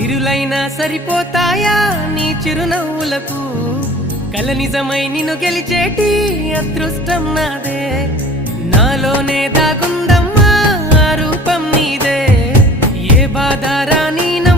సిరులైనా సరిపోతాయా నీ చిరునవ్వులకు కల నిజమై నిన్ను గెలిచేటి అదృష్టం నాదే నాలోనే దాగుందమ్మా ఆ రూపం నీదే ఏ బాధ రాని